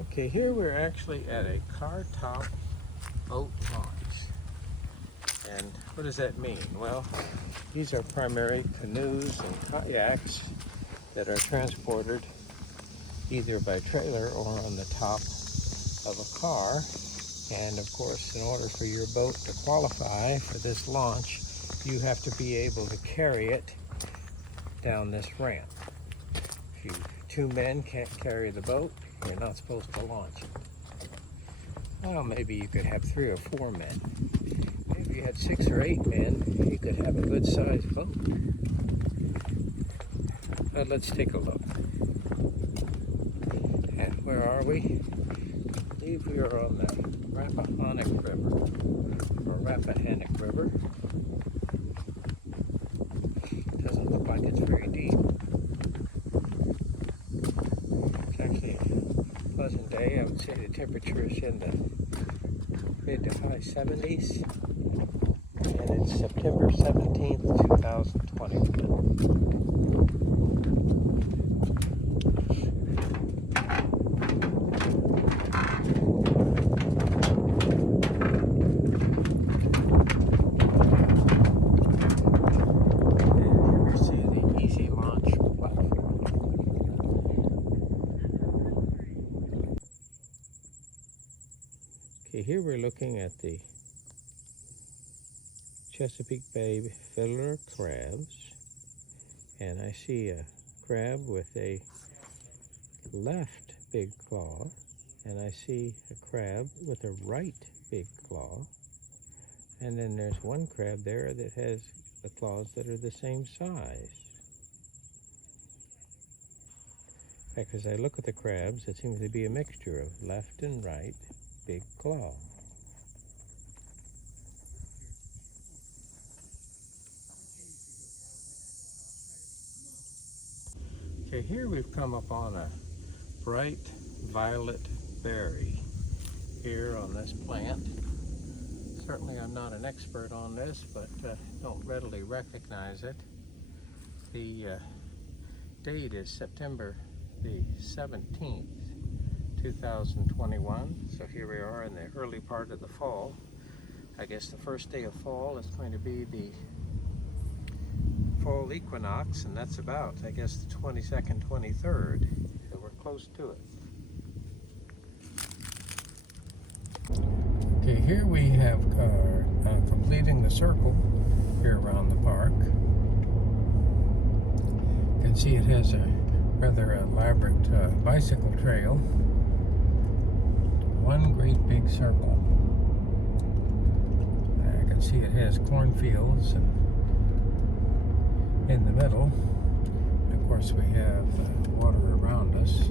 Okay, here we're actually at a car top boat launch. And what does that mean? Well, these are primary canoes and kayaks that are transported either by trailer or on the top of a car. And of course, in order for your boat to qualify for this launch, you have to be able to carry it down this ramp. If two men can't carry the boat, you're not supposed to launch it. Well, maybe you could have 3 or 4 men. Maybe you had 6 or 8 men, you could have a good sized boat. But let's take a look. And where are we? I believe we are on the Rappahannock River, or Rappahannock River. Doesn't look like it's very deep. It's actually a pleasant day. I would say the temperature is in the mid to high 70s. And it's September 17th, 2020. Okay, here we're looking at the Chesapeake Bay fiddler crabs, and I see a crab with a left big claw, and I see a crab with a right big claw, and then there's one crab there that has the claws that are the same size. In fact, as I look at the crabs, it seems to be a mixture of left and right big claw. Okay, here we've come upon a bright violet berry here on this plant. Certainly I'm not an expert on this, but don't readily recognize it. The date is September the 17th, 2021. So here we are in the early part of the fall. I guess the first day of fall is going to be the fall equinox, and that's about, I guess, the 22nd, 23rd. So we're close to it. Okay, here we have completing the circle here around the park. You can see it has a rather elaborate bicycle trail. One great big circle. I can see it has cornfields in the middle. Of course, we have water around us.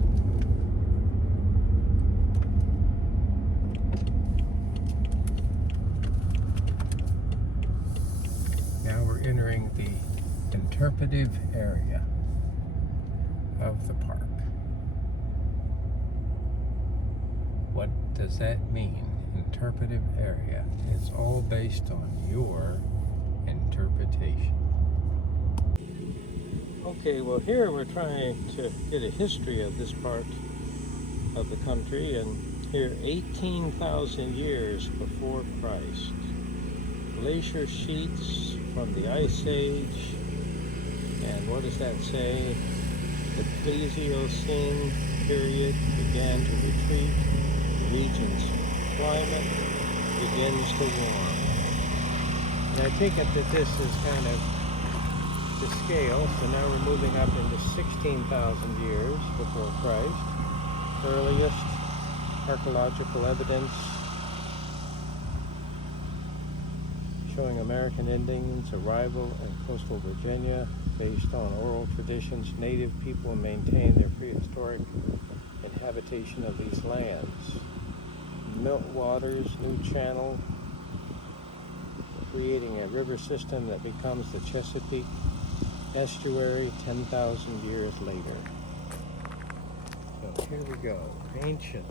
Now we're entering the interpretive area of the park. What does that mean? Interpretive area. It's all based on your interpretation. Okay, well here we're trying to get a history of this part of the country, and here 18,000 years before Christ. Glacier sheets from the Ice Age, and what does that say? The Pleistocene period began to retreat. The region's climate begins to warm. And I take it that this is kind of the scale, so now we're moving up into 16,000 years before Christ. Earliest archaeological evidence showing American Indians' arrival in coastal Virginia. Based on oral traditions, native people maintain their prehistoric inhabitation of these lands. Milt waters, new channel, creating a river system that becomes the Chesapeake estuary 10,000 years later. So here we go, ancient.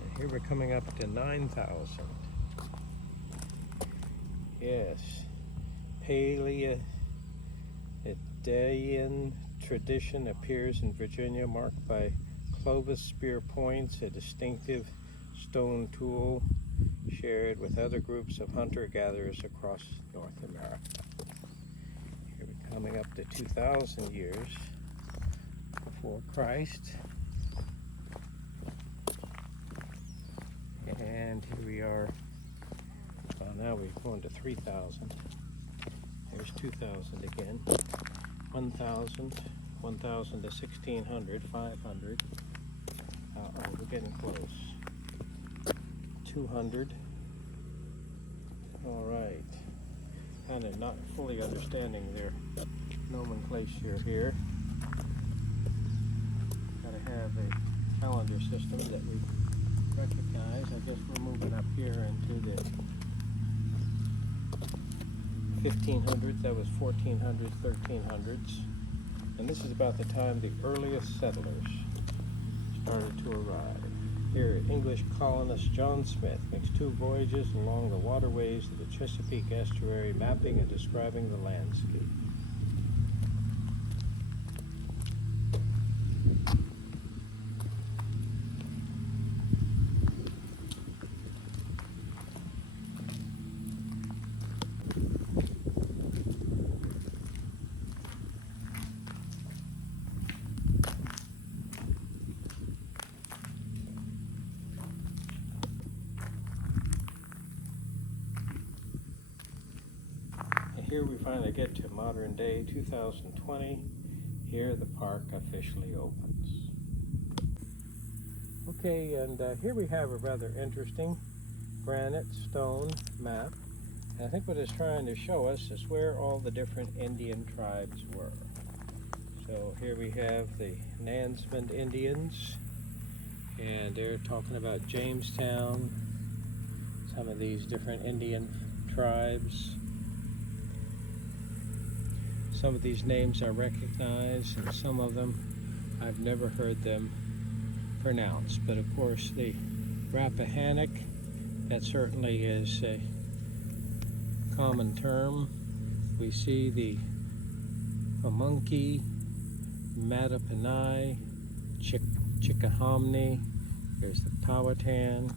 And here we're coming up to 9,000. Yes, Paleontologian tradition appears in Virginia, marked by Clovis spear points, a distinctive stone tool shared with other groups of hunter-gatherers across North America. Here we're coming up to 2,000 years before Christ. And here we are. Well, now we're going to 3,000. There's 2,000 again. 1,000, 1,000 to 1,600, 500. We're getting close. 200. All right. Kind of not fully understanding their nomenclature here. Got to have a calendar system that we recognize. I guess we're moving up here into the 1500s. That was 1400s, 1300s. And this is about the time the earliest settlers started to arrive. Here, English colonist John Smith makes 2 voyages along the waterways of the Chesapeake estuary, mapping and describing the landscape. Here we finally get to modern day 2020. Here the park officially opens. Okay, and here we have a rather interesting granite stone map. And I think what it's trying to show us is where all the different Indian tribes were. So here we have the Nansemond Indians, and they're talking about Jamestown, some of these different Indian tribes. Some of these names I recognize, and some of them I've never heard them pronounced. But of course the Rappahannock, that certainly is a common term. We see the Pamunkey, Mattaponi, Chickahominy, there's the Powhatan,